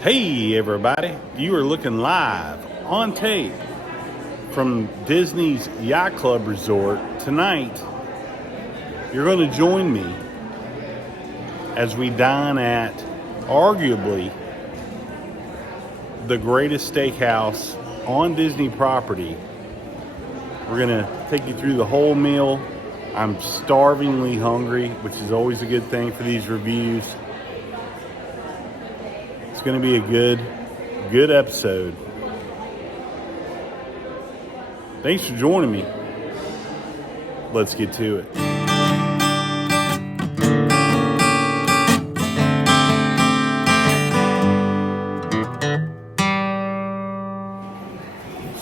Hey everybody, you are looking live on tape from Disney's Yacht Club Resort. Tonight, you're going to join me as we dine at arguably the greatest steakhouse on Disney property. We're going to take you through the whole meal. I'm starvingly hungry, which is always a good thing for these reviews. It's going to be a good episode. Thanks for joining me. Let's get to it.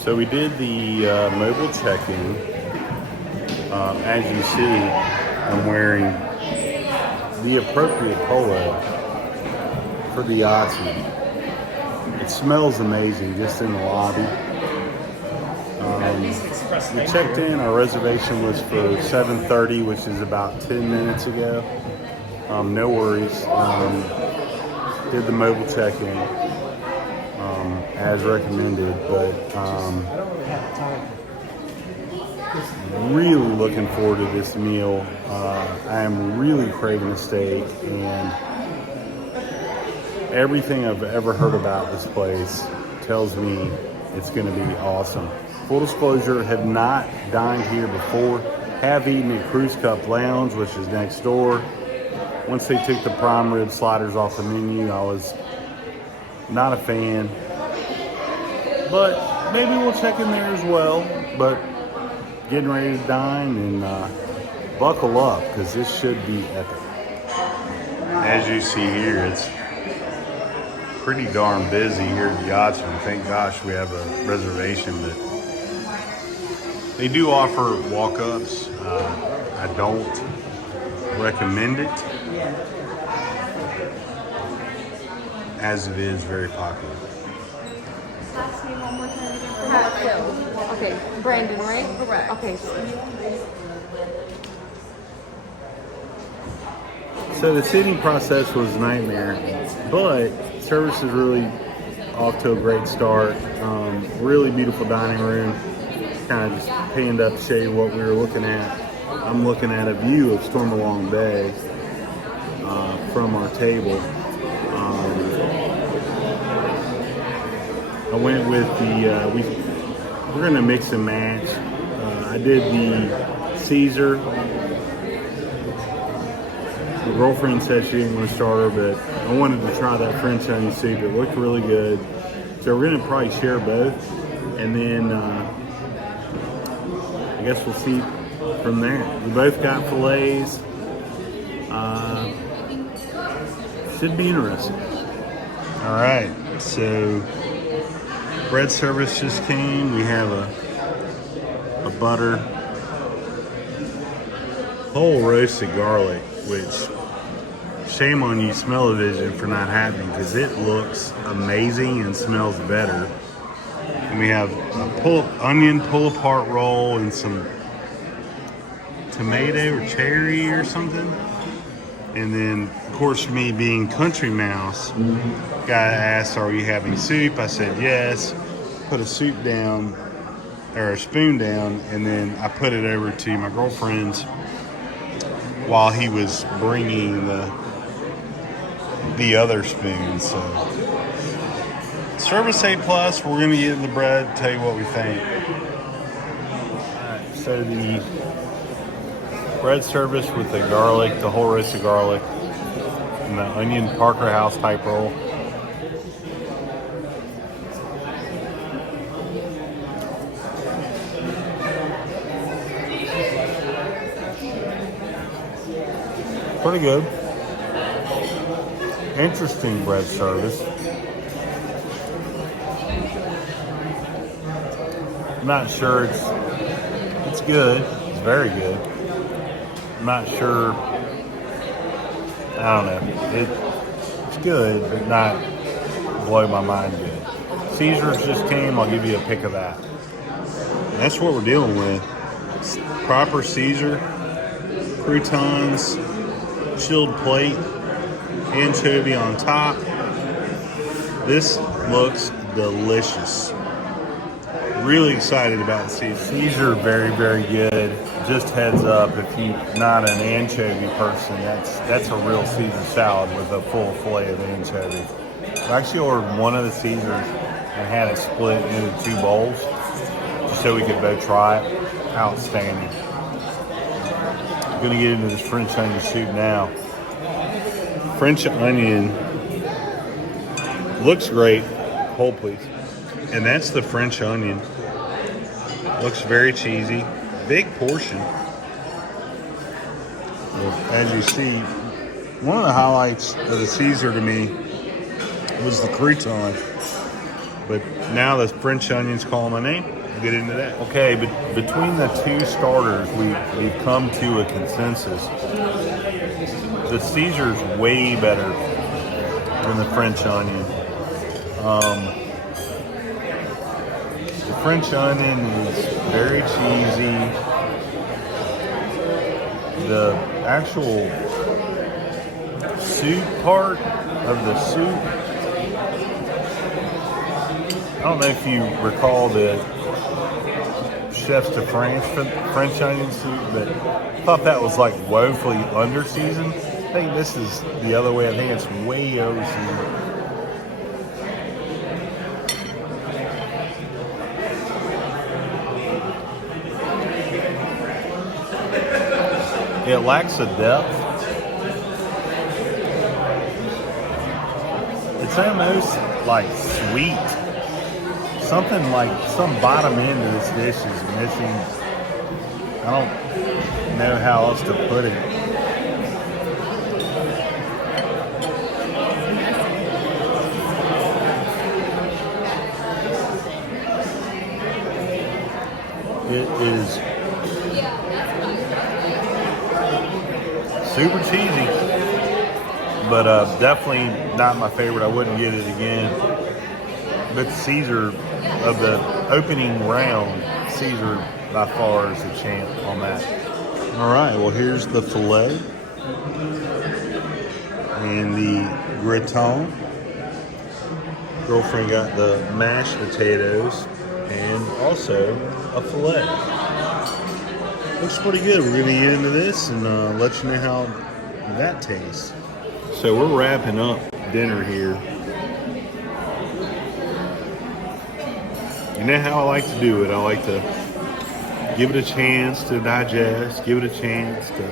So we did the mobile check-in. As you see, I'm wearing the appropriate polo for the Yachtsman. It smells amazing just in the lobby. We checked in. Our reservation was for 7:30, which is about 10 minutes ago. No worries. Did the mobile check-in as recommended, but really looking forward to this meal. I am really craving a steak, and everything I've ever heard about this place tells me it's going to be awesome. Full disclosure, have not dined here before. Have eaten at Cruise Cup Lounge, which is next door. Once they took the prime rib sliders off the menu, I was not a fan. But maybe we'll check in there as well. But getting ready to dine, and buckle up because this should be epic. As you see here, it's pretty darn busy here at the Yachtsman. Thank gosh we have a reservation, but they do offer walk-ups. I don't recommend it, as it is very popular. Last name one more time again. Okay, Brandon, right? Correct. Okay. So the seating process was a nightmare, but service is really off to a great start. Really beautiful dining room. Kind of just panned up to show you what we were looking at. I'm looking at a view of Stormalong Bay from our table. I went with the, we're going to mix and match. I did the Caesar. My girlfriend said she didn't want to start her, but I wanted to try that French onion soup. It looked really good. So we're going to probably share both. And then I guess we'll see from there. We both got fillets. Should be interesting. All right, so bread service just came. We have a butter whole roasted garlic, which shame on you, smell-o-vision, for not having, because it looks amazing and smells better. And we have a onion pull-apart roll and some tomato or cherry or something. And then, of course, me being country mouse, guy asked, "Are you having soup?" I said yes. Put a soup down, or a spoon down, and then I put it over to my girlfriend's while he was bringing the other spoon. So service A+. We're gonna get the bread. Tell you what we think. Alright, so the bread service with the garlic, the whole roasted garlic, and the onion Parker House type roll. Pretty good. Interesting bread service. I'm not sure it's good. It's very good. I'm not sure. I don't know. It's good, but not blow my mind good. Caesars just came. I'll give you a pick of that. And that's what we're dealing with. Proper Caesar. croutons, chilled plate, anchovy on top. This looks delicious. Really excited about the Caesar. These are very, very good. Just heads up, if you're not an anchovy person, that's a real Caesar salad with a full fillet of anchovies. I actually ordered one of the Caesars and had it split into 2 bowls just so we could both try it. Outstanding. I'm gonna get into this French onion soup now. French onion looks great. Hold please. And that's the French onion. Looks very cheesy. Big portion. Well, as you see, one of the highlights of the Caesar to me was the crouton. But now the French onion's calling my name. We'll get into that. Okay, but between the 2 starters, we've come to a consensus. The Caesar's way better than the French onion. The French onion is very cheesy. The actual soup part of the soup, I don't know if you recall the Chefs de France for French onion soup, but I thought that was like woefully under-seasoned. I think this is the other way. I think it's way over-seasoned. It lacks a depth. It's almost like sweet. Something like some bottom end of this dish is missing. I don't know how else to put it. It is super cheesy, but definitely not my favorite. I wouldn't get it again. But Caesar, of the opening round, Caesar by far is the champ on that. All right, well here's the filet and the gratin. Girlfriend got the mashed potatoes and also a filet. Looks pretty good. We're gonna get into this and let you know how that tastes. So we're wrapping up dinner here. You know how I like to do it. I like to give it a chance to digest, give it a chance to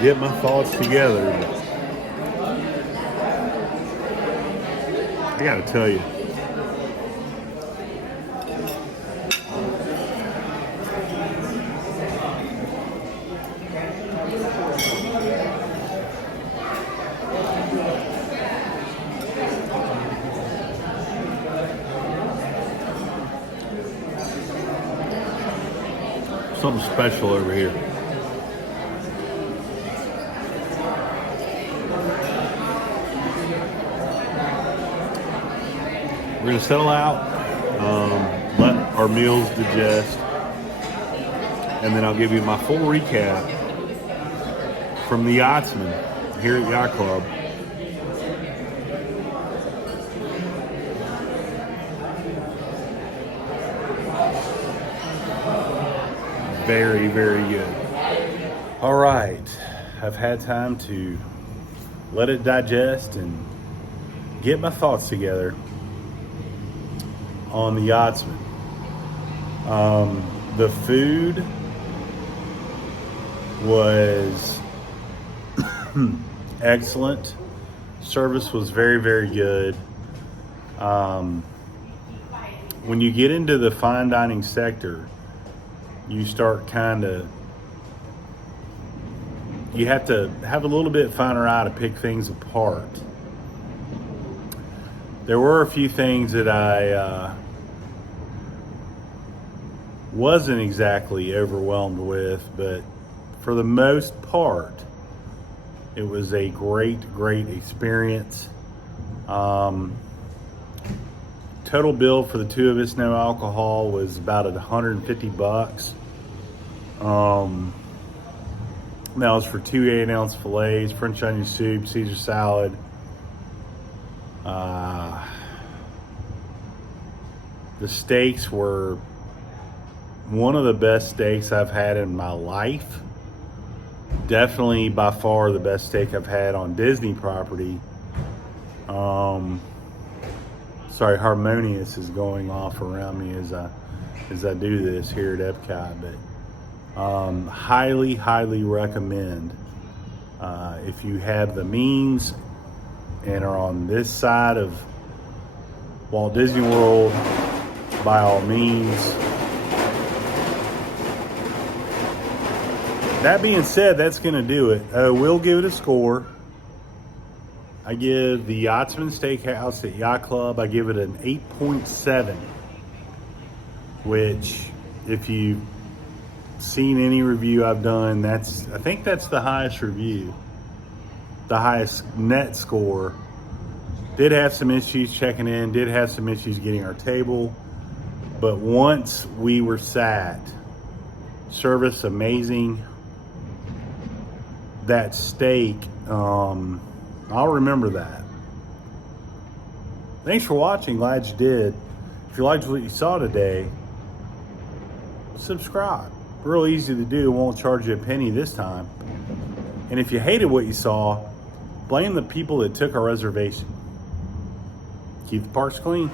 get my thoughts together. I gotta tell you, something special over here. We're gonna settle out, let our meals digest, and then I'll give you my full recap from the Yachtsman here at Yacht Club. Very, very good. All right, I've had time to let it digest and get my thoughts together on the Yachtsman. The food was excellent. Service was very, very good. When you get into the fine dining sector, you start you have to have a little bit finer eye to pick things apart. There were a few things that I wasn't exactly overwhelmed with, but for the most part, it was a great, great experience. Total bill for the 2 of us, no alcohol, was about $150. That was for 2 8-ounce fillets, French onion soup, Caesar salad. The steaks were one of the best steaks I've had in my life. Definitely by far the best steak I've had on Disney property. Sorry, Harmonious is going off around me as I do this here at Epcot, but highly recommend, if you have the means and are on this side of Walt Disney World, by all means. That being said, that's going to do it. We'll give it a score. I give the Yachtsman Steakhouse at Yacht Club, I give it an 8.7, which, if you've seen any review I've done, I think that's the highest review, the highest net score. Did have some issues checking in, did have some issues getting our table, but once we were sat, service amazing. That steak, I'll remember that. Thanks for watching. Glad you did. If you liked what you saw today, subscribe. Real easy to do. Won't charge you a penny this time. And if you hated what you saw, blame the people that took our reservation. Keep the parks clean.